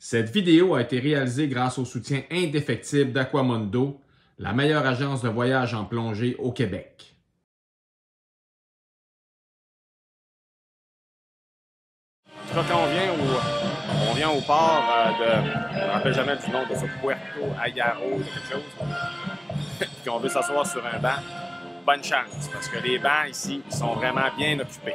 Cette vidéo a été réalisée grâce au soutien indéfectible d'Aquamondo, la meilleure agence de voyage en plongée au Québec. En tout cas, quand on vient au port je ne me rappelle jamais du nom de ça, Puerto Ayaro, quelque chose, puis on veut s'asseoir sur un banc, bonne chance, parce que les bancs ici, ils sont vraiment bien occupés.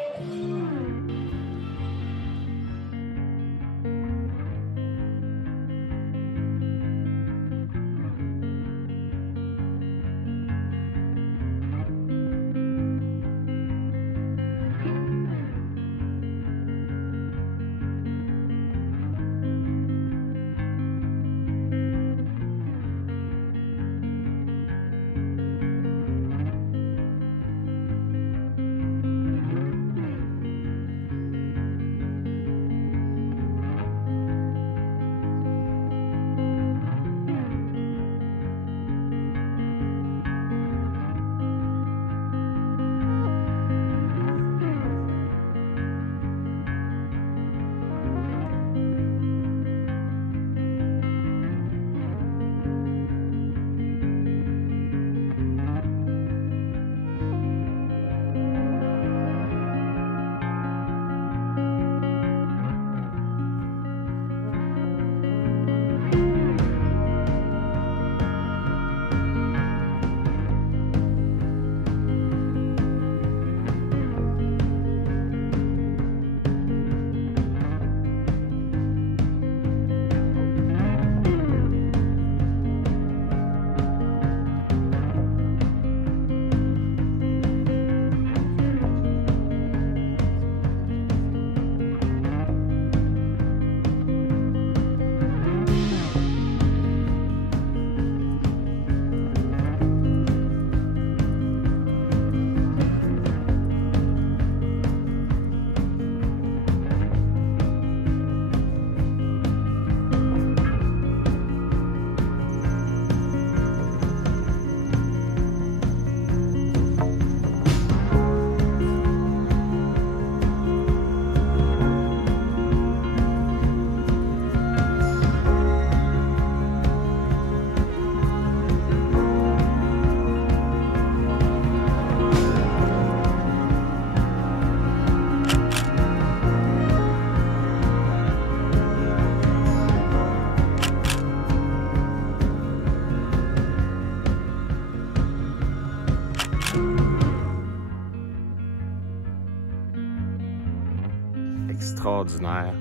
Extraordinaire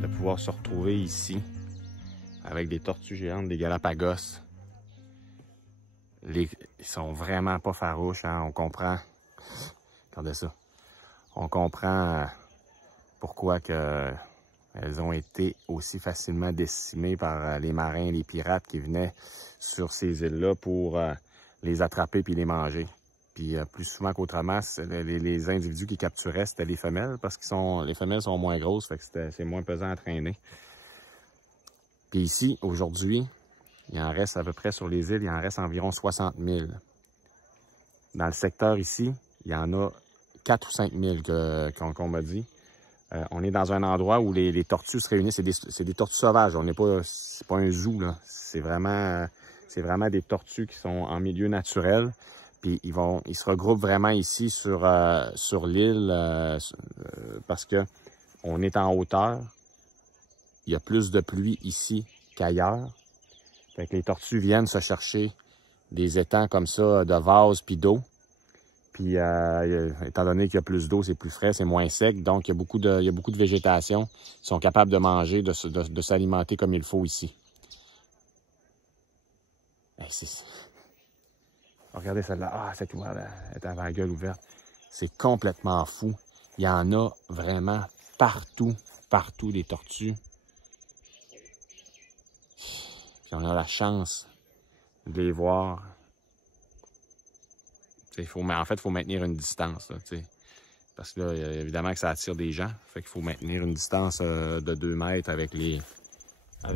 de pouvoir se retrouver ici avec des tortues géantes, des Galapagos. Ils sont vraiment pas farouches, hein? On comprend. Regardez ça. On comprend pourquoi elles ont été aussi facilement décimées par les marins et les pirates qui venaient sur ces îles-là pour les attraper puis les manger. Puis plus souvent qu'autrement, les individus qui capturaient, c'était les femelles, parce que les femelles sont moins grosses, fait que c'est moins pesant à traîner. Puis ici, aujourd'hui, il en reste à peu près sur les îles, il en reste environ 60 000. Dans le secteur ici, il y en a 4 ou 5 000 qu'on m'a dit. On est dans un endroit où les tortues se réunissent, c'est des tortues sauvages, c'est pas un zoo, là. C'est vraiment des tortues qui sont en milieu naturel. Puis ils se regroupent vraiment ici sur l'île parce que on est en hauteur. Il y a plus de pluie ici qu'ailleurs. Fait que les tortues viennent se chercher des étangs comme ça de vase puis d'eau. Puis étant donné qu'il y a plus d'eau, c'est plus frais, c'est moins sec. Donc il y a beaucoup de végétation. Ils sont capables de manger, de s'alimenter comme il faut ici. Regardez celle-là. Ah, cette ouverte, elle est à la gueule ouverte. C'est complètement fou. Il y en a vraiment partout des tortues. Puis on a la chance de les voir. En fait, il faut maintenir une distance. Là, parce que là, évidemment que ça attire des gens. Fait qu'il faut maintenir une distance de 2 mètres avec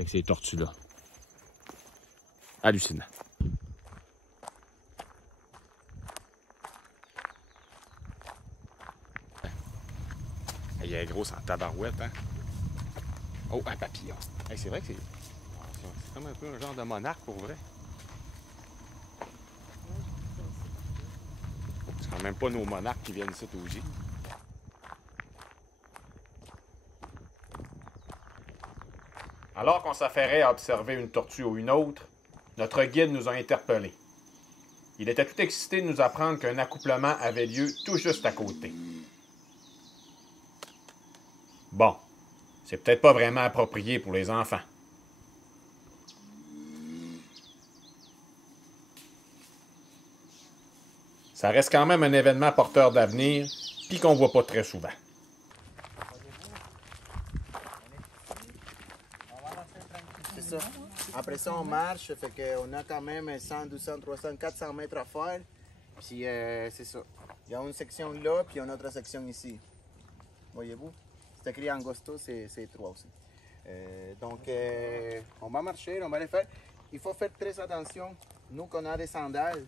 ces tortues-là. Hallucinant. Il est gros en tabarouette, hein? Oh, un papillon. Hey, c'est vrai que c'est comme un peu un genre de monarque pour vrai. C'est quand même pas nos monarques qui viennent ici aussi. Alors qu'on s'affairait à observer une tortue ou une autre, notre guide nous a interpellés. Il était tout excité de nous apprendre qu'un accouplement avait lieu tout juste à côté. Bon, c'est peut-être pas vraiment approprié pour les enfants. Ça reste quand même un événement porteur d'avenir, puis qu'on voit pas très souvent. C'est ça. Après ça, on marche, fait qu'on a quand même 100, 200, 300, 400 mètres à faire. Puis c'est ça. Il y a une section là, puis une autre section ici. Voyez-vous? C'est écrit Angosto, c'est 3 aussi. Donc, on va marcher, on va les faire. Il faut faire très attention, nous qu'on a des sandales,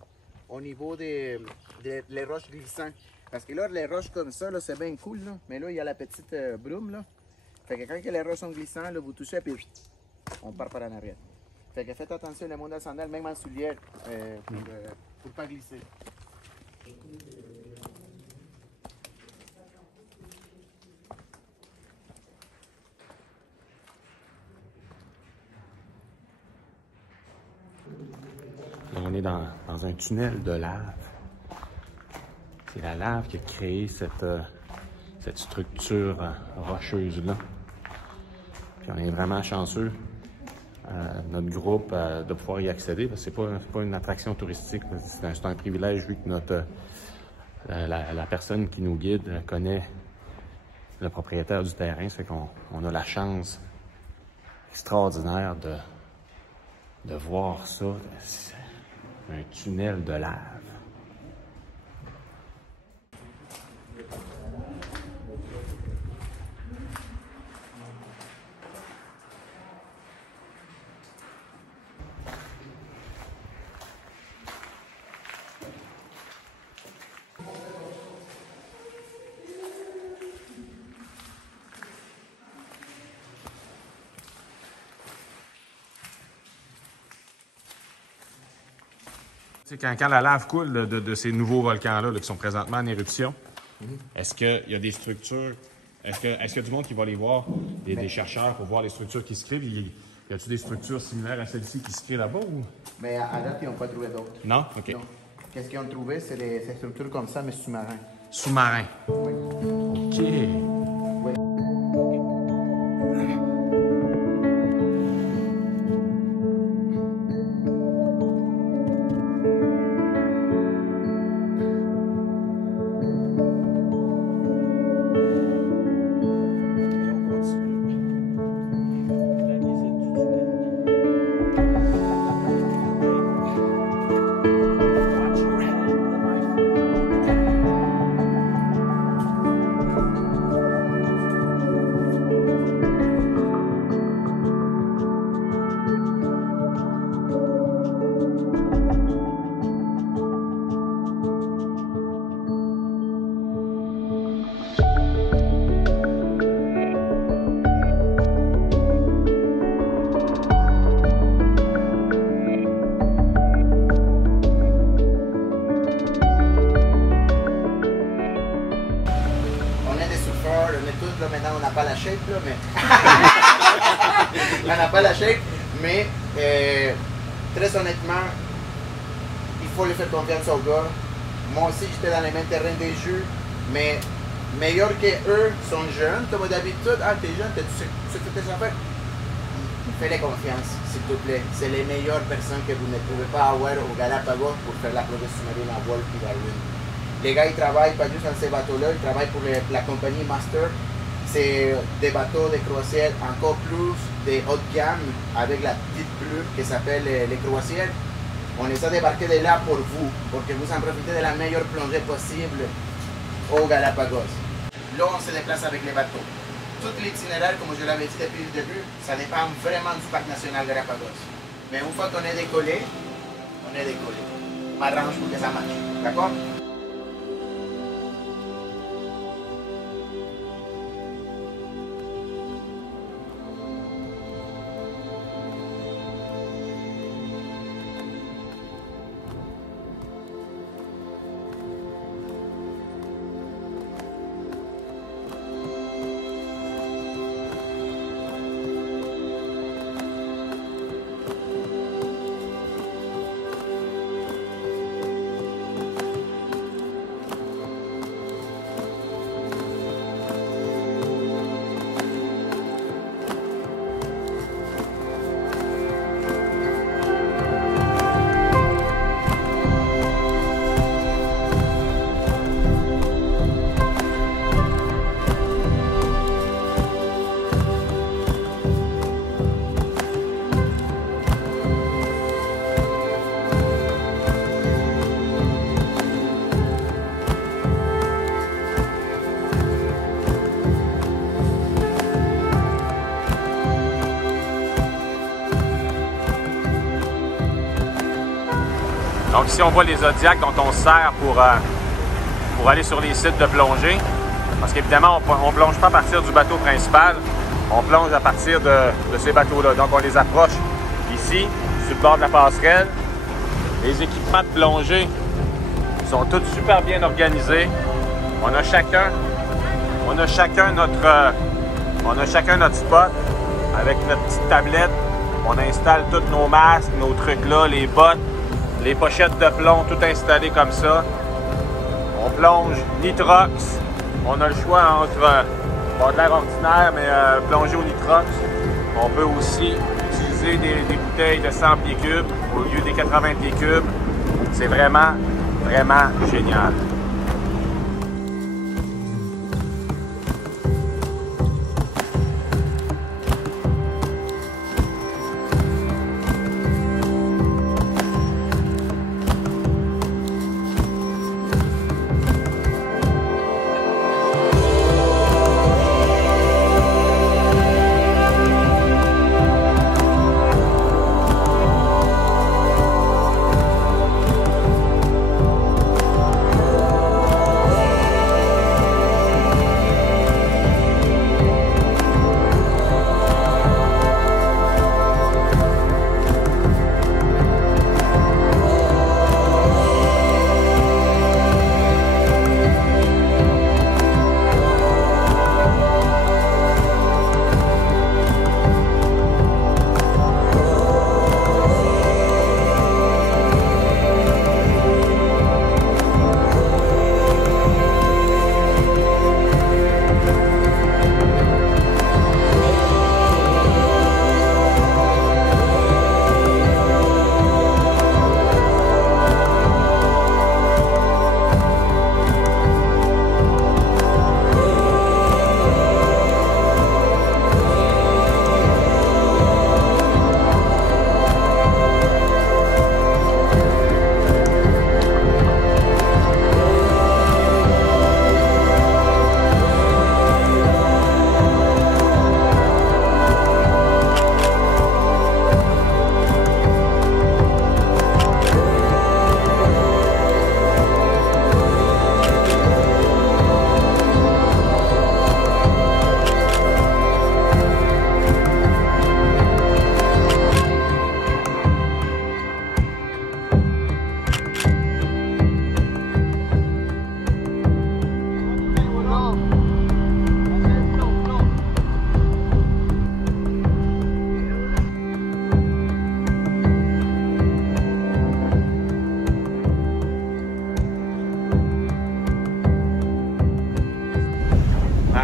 au niveau des les roches glissantes. Parce que là, les roches comme ça, c'est bien cool, là. Mais là, il y a la petite brume, là. Fait que quand les roches sont glissantes, là, vous touchez, puis on part par en arrière. Fait que faites attention, le monde à sandales, même en soulière, pour pas glisser. Là, on est dans un tunnel de lave. C'est la lave qui a créé cette structure rocheuse-là. Puis on est vraiment chanceux, notre groupe, de pouvoir y accéder, parce que c'est pas une attraction touristique. C'est un privilège vu que la personne qui nous guide connaît le propriétaire du terrain. C'est qu'on a la chance extraordinaire de voir ça. C'est un tunnel de lave. Quand la lave coule de ces nouveaux volcans-là qui sont présentement en éruption, est-ce qu'il y a des structures? Est-ce qu'il y a du monde qui va les voir, des chercheurs, pour voir les structures qui se créent? Y a-t-il des structures similaires à celle-ci qui se créent là-bas? Ou... Mais à date, ils n'ont pas trouvé d'autres. Non? OK. Non. Qu'est-ce qu'ils ont trouvé? C'est des structures comme ça, mais sous-marins. Sous-marin. Oui. OK. Oui. Là, maintenant, on n'a pas la shape, là, mais... on n'a pas la shape, mais très honnêtement, il faut lui faire confiance aux gars. Moi aussi, j'étais dans les mêmes terrains des jeux, mais meilleurs qu'eux sont jeunes, comme d'habitude. Ah, t'es jeune, tu sais toutes tes affaires. Fais-les confiance, s'il te plaît. C'est les meilleures personnes que vous ne pouvez pas avoir au Galapagos pour faire la progrès sous-marine à Wolf et Darwin. Les gars, ils travaillent pas juste dans ces bateaux-là, ils travaillent pour la compagnie Master. C'est des bateaux de croisière encore plus de haute gamme avec la petite plume qui s'appelle les croisières. On les a débarqués de là pour vous que vous en profitez de la meilleure plongée possible au Galapagos. Là, on se déplace avec les bateaux. Tout l'itinéraire, comme je l'avais dit depuis le début, ça dépend vraiment du parc national Galapagos. Mais une fois qu'on est décollé, on est décollé. On m'arrange pour que ça marche. D'accord? Donc ici, on voit les zodiacs dont on se sert pour aller sur les sites de plongée. Parce qu'évidemment, on ne plonge pas à partir du bateau principal, on plonge à partir de ces bateaux-là. Donc on les approche ici, sur le bord de la passerelle. Les équipements de plongée sont tous super bien organisés. On a chacun notre spot avec notre petite tablette. On installe tous nos masques, nos trucs là, les bottes, les pochettes de plomb, tout installé comme ça. On plonge nitrox. On a le choix entre de l'air ordinaire, mais plonger au nitrox. On peut aussi utiliser des bouteilles de 100 pieds cubes au lieu des 80 pieds cubes. C'est vraiment, vraiment génial.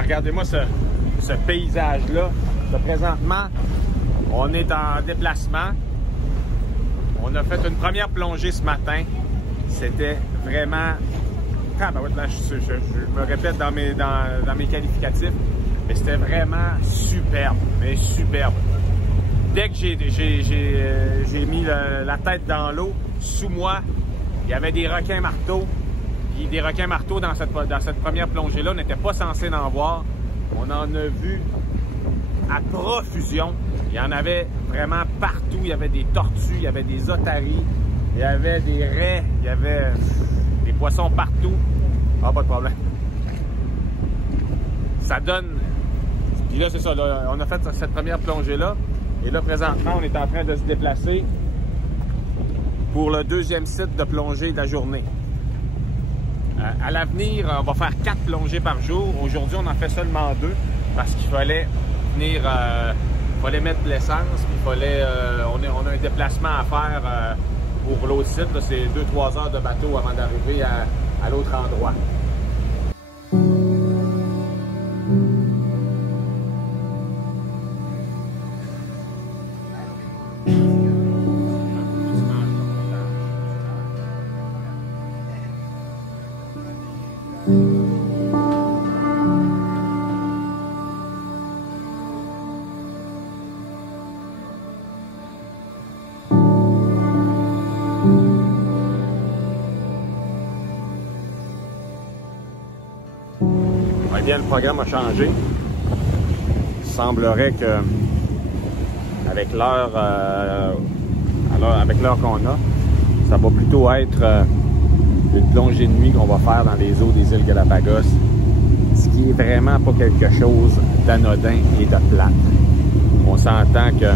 Regardez-moi ce paysage-là. Présentement, on est en déplacement. On a fait une première plongée ce matin. C'était vraiment... Ah ben ouais, là, je me répète dans mes qualificatifs, mais c'était vraiment superbe, mais superbe. Dès que j'ai mis la tête dans l'eau, sous moi, il y avait des requins marteaux. Puis des requins marteaux dans cette première plongée-là, on n'était pas censé en voir. On en a vu à profusion. Il y en avait vraiment partout. Il y avait des tortues, il y avait des otaries, il y avait des raies, il y avait des poissons partout. Ah, pas de problème. Ça donne... Puis là, c'est ça. Là, on a fait cette première plongée-là. Et là, présentement, on est en train de se déplacer pour le deuxième site de plongée de la journée. À l'avenir, on va faire 4 plongées par jour. Aujourd'hui, on en fait seulement 2 parce qu'il fallait venir, fallait mettre de l'essence, puis on a un déplacement à faire pour l'autre site. C'est 2-3 heures de bateau avant d'arriver à l'autre endroit. Bien, le programme a changé. Il semblerait que avec l'heure qu'on a, Ça va plutôt être une plongée de nuit qu'on va faire dans les eaux des îles Galapagos, ce qui est vraiment pas quelque chose d'anodin et de plate. On s'entend que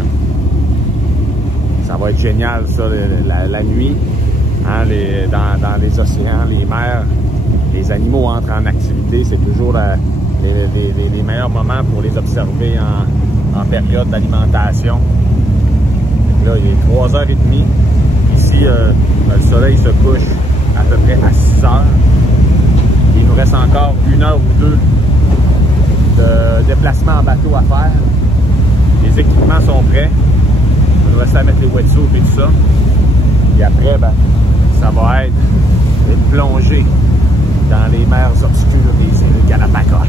ça va être génial, ça, la nuit, hein, dans les océans, les mers, les animaux entrent en activité, c'est toujours les meilleurs moments pour les observer en période d'alimentation. Là, il est 3h30. Ici, le soleil se couche à peu près à 6h. Il nous reste encore 1 heure ou 2 de déplacement en bateau à faire. Les équipements sont prêts. Il nous reste à mettre les wetsuits et tout ça. Et après, ben, ça va être une plongée dans les mers obscures des îles Galapagos.